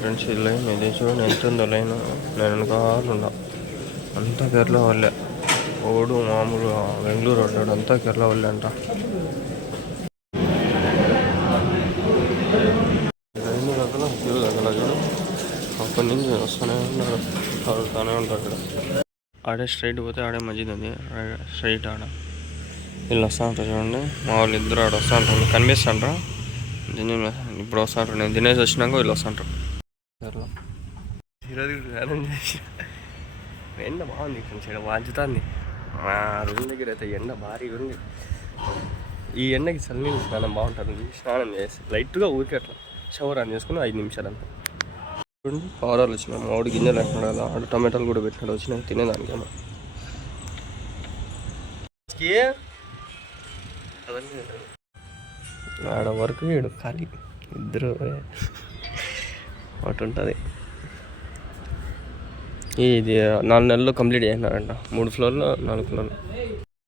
Friends ఈ line ఇది చూడండి ఎంత ఉందో లైన్. నేను కావాలన్నా అంతా కేరళ వాళ్ళే. ఓడు మామూలుగా బెంగళూరు వాళ్ళాడు అంతా కేరళ వాళ్ళే అంట. లైన్ దగ్గర క్యూ దగ్గర చూడు అప్పటి నుంచి వస్తూనే ఉన్నారు, చదువుతూనే ఉంటారు ఇక్కడ. ఆడే స్ట్రైట్ పోతే ఆడే మస్జిద్ ఉంది, స్ట్రైట్ ఆడ వీళ్ళు వస్తూ ఉంటారు చూడండి. మా వాళ్ళు ఇద్దరు ఆడ వస్తూ ఉంటారు, కనిపిస్తుంటారు. ఇప్పుడు వస్తూ ఉంటారు, నేను తినేసి వచ్చినాక వీళ్ళు వస్తుంటారు. ఈరోజు అరేంజ్ చేసి ఎండ బాగుంది ఫ్రెండ్స్, ఇక్కడ వాంచుతుంది. మా రూమ్ దగ్గర అయితే ఎండ భారీగా ఉంది. ఈ ఎండకి చల్లనీళ్ళు స్నానం బాగుంటుంది. స్నానం చేసి లైట్గా ఊరికే అట్లా షవర్ ఆన్ చేసుకుని 5 నిమిషాలు అంతా చూడండి. పౌడర్లు వచ్చినాయి, మా వాడు గిన్నెలు పెట్టినాడు కదా, ఆడు టమాటాలు కూడా పెట్టినాడు వచ్చినాయి తినేదానికేమో. ఆడ వర్క్ వీడు ఖాళీ ఇద్దరు ఒకటి ఉంటుంది. ఇది 4 నెలల్లో కంప్లీట్ చేసినారంట. 3 ఫ్లోర్లో 4 ఫ్లోర్లు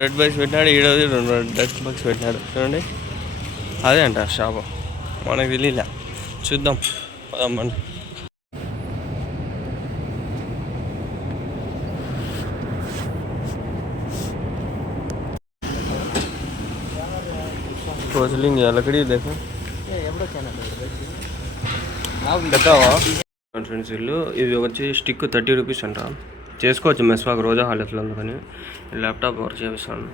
రెడ్ బాక్స్ పెట్టినాడు. ఈడోది 2 రెడ్ బాక్స్ పెట్టినాడు చూడండి. అదే అంట షాపు, మనకు తెలియలే. చూద్దాం పదమ్మండి. కోచలింగ్ లకడీ देखो పెట్టావా ఫ్రెండ్స్. ఇల్లు ఇది వచ్చి స్టిక్ 30 రూపీస్ అంట. చేసుకోవచ్చు మెస్వాక్ రోజా హాలెట్లు అందుకని ల్యాప్టాప్ వర్క్ చేపిస్తాను.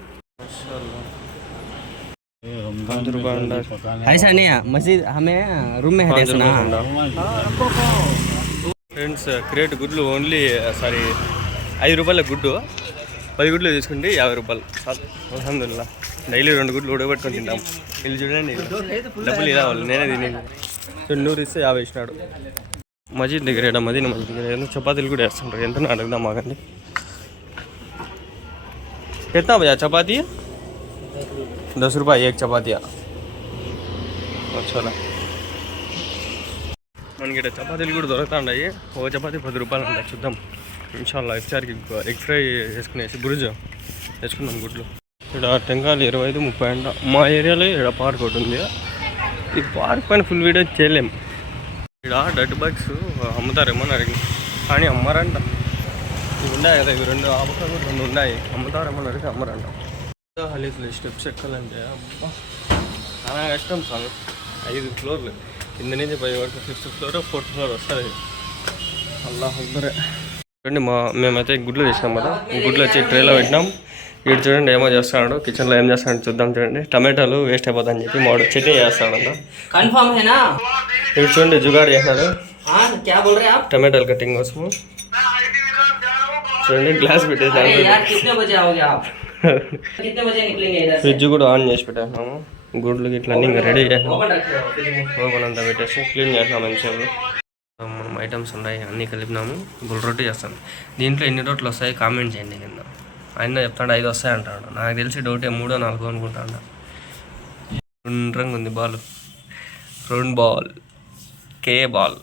ఫ్రెండ్స్ క్రియేట్ గుడ్లు ఓన్లీ 5 రూపాయల గుడ్డు, 10 గుడ్లు తీసుకుంటే 50 రూపాయలు. అల్హమ్దుల్లా డైలీ 2 గుడ్లు ఉడకబెట్టుకొని తింటాం. వీళ్ళు చూడండి డబ్బులు ఇలా వాళ్ళు, నేనే తినేది. 100 ఇస్తే 50 ఇచ్చినాడు. మజీద్ దగ్గర మదీనా మజీద్ దగ్గర ఏదో చపాతీలు కూడా వేస్తుంటారు. ఎంత అడుగుదాం మాకండి. कितना भैया चपाती है? 10 रुपये एक चपाती. अच्छा మనకి ఇక్కడ చపాతీలు కూడా దొరుకుతాయి. ఒక చపాతీ 10 రూపాయలు అంట. చూద్దాం ఇన్షాల్లా ఇఫ్తార్కి ఎగ్ ఫ్రై వేసుకునేసి బురుజు వేసుకున్నాం గుడ్లు. ఇక్కడ టెంకాయలు 25-30 అంట. మా ఏరియాలో ఇక్కడ పార్క్ ఒకటి ఉంది. ఈ పార్క్ పైన ఫుల్ వీడియో చేయలేం. ఇక్కడ డట్ బాక్స్ అమ్ముతారేమో అని అడిగింది, కానీ అమ్మారంట. ఇవి ఉన్నాయి కదా, ఇవి 2 ఆపకాలు కూడా 2 ఉన్నాయి. అమ్ముతారేమో అని అడిగి అమ్మరంట. హలీస్లో స్టెప్స్ ఎక్కాలంటే అబ్బా చాలా కష్టం సార్. 5 ఫ్లోర్లు కింద నుంచి పై వరకు 5th ఫ్లోర్ 4th ఫ్లోర్ వస్తుంది. అల్లాహ్ అక్బర్. చూడండి మేమైతే గుడ్లు తీసినాం కదా, గుడ్లు వచ్చి ట్రేలో పెట్టినాం. వీడు చూడండి ఏమో చేస్తున్నాడు కిచెన్లో. ఏం చేస్తాడు చూద్దాం. చూడండి టమాటాలు వేస్ట్ అయిపోతాయని చెప్పి మాడు చట్నీ చేస్తాడంట. వీడు చూడండి జుగాడు చేసినాడు టమాటాలు కటింగ్ కోసము. చూడండి గ్లాస్ పెట్టేసి ఫ్రిడ్జ్ కూడా ఆన్ చేసి పెట్టేసినాము. గుడ్లు ఇట్లా అన్నీ ఇంకా రెడీ చేసినాము. ఓపెన్ అంతా పెట్టేసి క్లీన్ చేసినాము. ఎంతసేపు మనం ఐటమ్స్ ఉన్నాయి అన్నీ కలిపినాము. గుల్ రొట్టి చేస్తాను. దీంట్లో ఎన్ని రోట్లు వస్తాయి కామెంట్ చేయండి కింద. ఆయన చెప్తాడు 5 వస్తాయి అంటాడు. నాకు తెలిసి డౌటే 3-4 అనుకుంటాడు. గుండ్రంగా ఉంది బాల్, రౌండ్ బాల్, కే బాల్.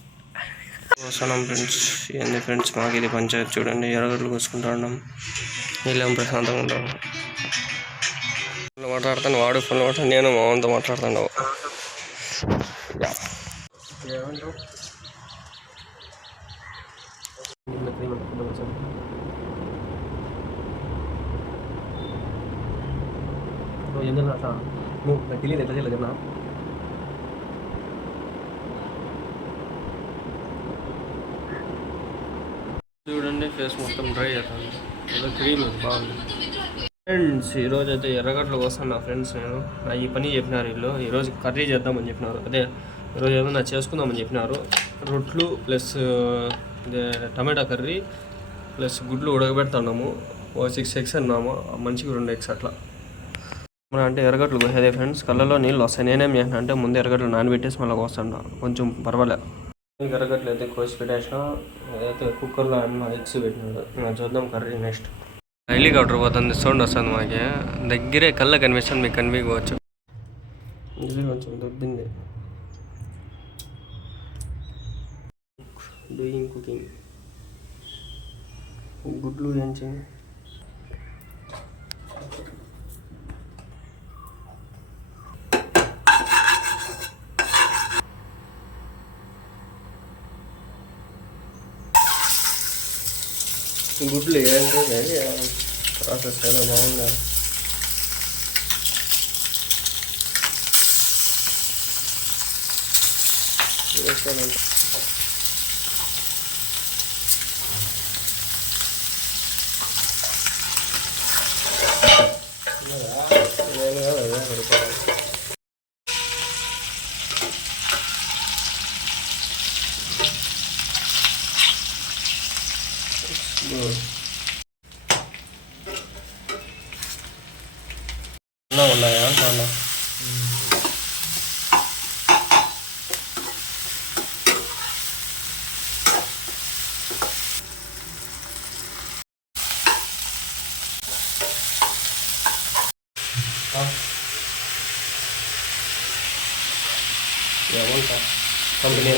వస్తున్నాం ఫ్రెండ్స్. ఏంది ఫ్రెండ్స్ మాకు ఇది పంచాయతీ. చూడండి ఎర్రగడ్డలు కోసుకుంటా ఉన్నాం. వీళ్ళేం ప్రశాంతంగా ఉంటాం. మాట్లాడతాను, వాడు ఫోన్ మాట్లాడు, నేను మా అమ్మతో మాట్లాడుతాను. తెలియదు ఎట్లా చేయలేదు కదా. చూడండి ఫేస్ మొత్తం డ్రై అవుతుంది. ఏదో క్రీమ్ బాగుంది. ఫ్రెండ్స్ ఈరోజు అయితే ఎర్రగడ్డలు వస్తాను నా ఫ్రెండ్స్. నేను ఈ పని చెప్పినారు వీళ్ళు. ఈరోజు కర్రీ చేద్దామని చెప్పినారు. అదే ఈరోజు ఏమన్నా చేసుకుందామని చెప్పినారు. రొట్లు ప్లస్ టమాటా కర్రీ ప్లస్ గుడ్లు ఉడకబెడుతున్నాము. 6 eggs అన్నాము, మంచిగా 2 eggs అట్లా. మన అంటే ఎర్రగడ్డలు కోసేదే ఫ్రెండ్స్. కళ్ళలో నీళ్ళు వస్తాయి. నేనేం చేసిన అంటే ముందు ఎర్రగడ్డలు నానబెట్టేసి మళ్ళీ కోస్తాను. కొంచెం పర్వాలేదు. ఎర్రగడ్డలు అయితే కోసి పెట్టేసిన. ఏదైతే కుక్కర్లో అన్న ఎగ్స్ పెట్టినాడు. ఇంకా చూద్దాం కర్రీ నెక్స్ట్. హెలికాప్టర్ పోతుంది, సౌండ్ వస్తుంది మాకి. దగ్గరే కళ్ళ కనిపిస్తుంది, మీకు కనిపించవచ్చు. ఇది కొంచెం దొబ్బింది. Doing cooking. గుడ్లు ఏంచి గుడ్లు ఏంటంటే ప్రాసెస్ చాలా బాగుందా. వేస్తానంటే ఉన్నాయా అన్న ఏమంటా కంపెనీ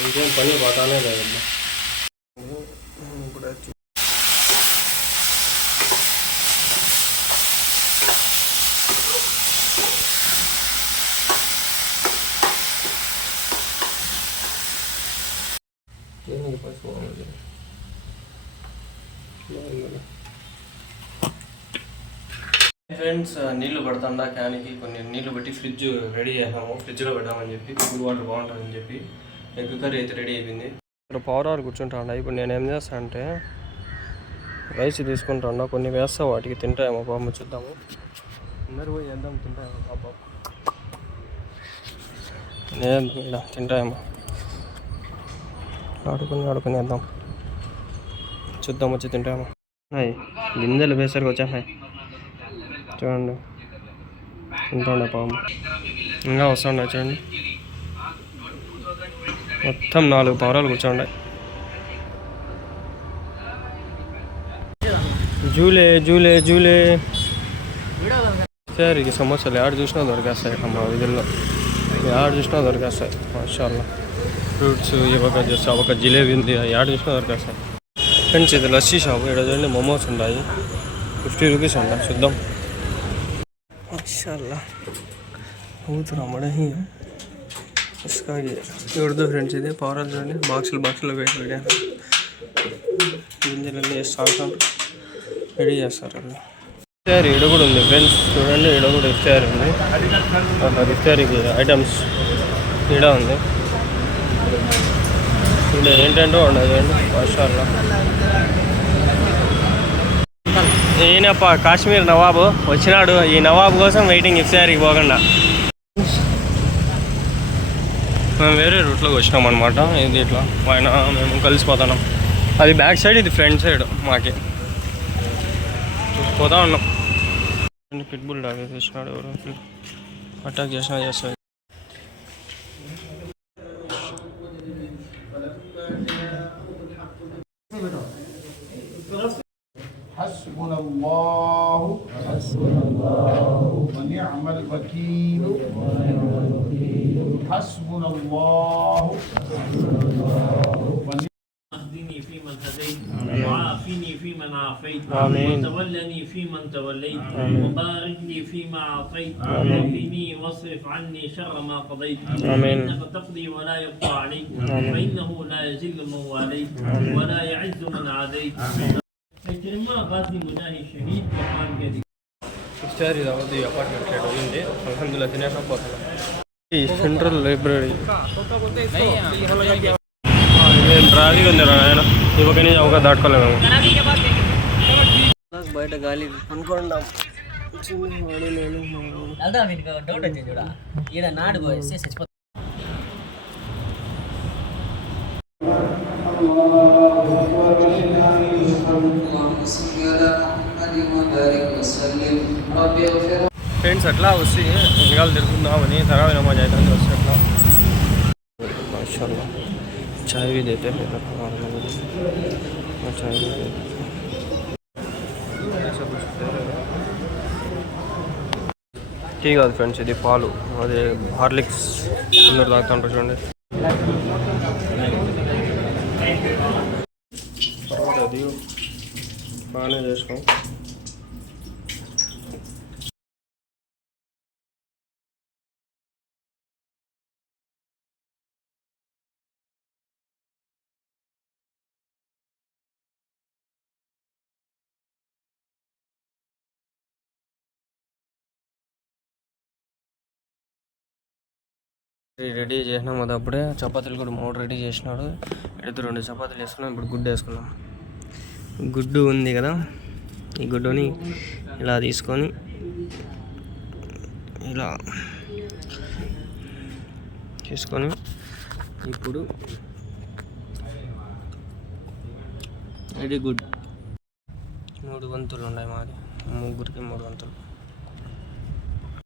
ఇంకేం పని పోతానే లేదమ్మా. ఇప్పుడు ఫ్రెండ్స్ నీళ్లు పడుతుందా క్యాన్కి, కొన్ని నీళ్లు బట్టి ఫ్రిడ్జ్ రెడీ చేసాము. ఫ్రిడ్జ్లో పెట్టామని చెప్పి కూల్ వాటర్ బాగుంటుందని చెప్పి ఎగ్ కర్రీ అయితే రెడీ అయిపోయింది. ఇక్కడ పౌరాలు కూర్చుంటా. ఇప్పుడు నేను ఏం చేస్తాను అంటే రైస్ తీసుకుంటా, కొన్ని వేస్తా, వాటికి తింటాయేమో బాబు, చూద్దాము. అందరూ పోయి వేద్దాం, తింటాయేమో బాబా, నేను తింటాయేమో, ఆడుకుని వేద్దాం, చూద్దాం, వచ్చి తింటాయేమో. గింజలు వేసరికి వచ్చేసాయి చూడండి, తింటుండే పాము, ఇంకా వస్తుండే చూడండి. మొత్తం 4 పౌరాలు కూర్చోండే. జూలే జూలే జూలే సార్, ఈ సమోసాలు ఆడ చూసినా దొరికేస్తాయి మా విధుల్లో, ఆడ చూసినా దొరికేస్తాయి. మాషాల్లా ఫ్రూట్స్ చేస్తే ఒక జిలేబీ ఉంది, ఆడ చూసినా దొరికేస్తాయి. ఫ్రెండ్స్ ఇది లస్సీ షాపు. ఇక్కడ చూడండి మోమోస్ ఉన్నాయి, 50 రూపీస్ ఉంటాయి. చూద్దాం. మాషాల్లా ఊతురా మడహి ఇసుకాగి ఎవరిదో ఫ్రెండ్స్. ఇది పౌరాలు చూడండి, బాక్సులు వేసి పెట్టారు. గింజలన్నీ వేస్తూ రెడీ చేస్తారు వాళ్ళు. ఇఫ్తారీ ఈడ కూడా ఉంది ఫ్రెండ్స్, చూడండి ఈడ కూడా ఇఫ్తారీ ఉంది. ఇఫ్తారీకి ఐటమ్స్ ఈడ ఉంది. ఇక్కడ ఏంటంటే ఉండదు చూడండి. మాషాల్లా ఈయనప్ప కాశ్మీర్ నవాబు వచ్చినాడు. ఈ నవాబు కోసం వెయిటింగ్ ఇఫ్తారీకి పోకుండా. మేము వేరే రూట్లోకి వచ్చినాం అనమాట. ఇది ఇట్లా ఆయన మేము కలిసిపోతున్నాం. అది బ్యాక్ సైడ్, ఇది ఫ్రంట్ సైడ్. మాకి పోతా ఉన్నాం. పిట్బుల్ డాగ్ తెచ్చినాడు, ఎవరు అటాక్ చేసినా చేస్తాయి. حسبنا الله ونعم الوكيل حسبنا الله اهدني فيمن هديت وعافني فيمن عافيت وتولني فيمن توليت وبارك لي فيما اعطيت وقني واصرف عني شر ما قضيت انك تقضي ولا يقضى عليك فانه لا يذل من واليت ولا يعز من عاديت. غازي مجاهد شهيد وقال قدير. ఇఫ్తారీ దావత్ అపార్ట్మెంట్ సైడ్ ఉంది. అల్హమ్దుల్లా తినేక పోతున్నాం. ఈ సెంట్రల్ లైబ్రరీ ట్రాఫిక్ ఉంది ఆయన, ఈ పక్క నుంచి ఒక దాటుకోలేము. బయట గాలి అనుకున్నాం. డౌట్ వచ్చింది చూడ, ఈడ నాడు పోయేసి చచ్చిపోతుంది. ఫ్రెండ్స్ అట్లా వస్తే వెనకాల తిరుగుతుందామని తరావి నమాజ్ అవుతుంది. వస్తే అట్లా మాషాల్లా చాయ్ भी देते हैं, చాయ్ టీ కాదు ఫ్రెండ్స్, ఇది పాలు. అదే హార్లిక్స్ అందరు తాగుతుంటారు చూడండి. అది బాగానే చేసుకో. రెడీ చేసినాం కదా అప్పుడే. చపాతీలు కూడా 3 రెడీ చేసినాడు. అయితే 2 చపాతీలు వేసుకున్నాం. ఇప్పుడు గుడ్డు వేసుకున్నాం. గుడ్డు ఉంది కదా, ఈ గుడ్డుని ఇలా తీసుకొని ఇలా తీసుకొని ఇప్పుడు ఇది గుడ్ 3 వంతులు ఉన్నాయి మాది. ముగ్గురికి 3 వంతులు.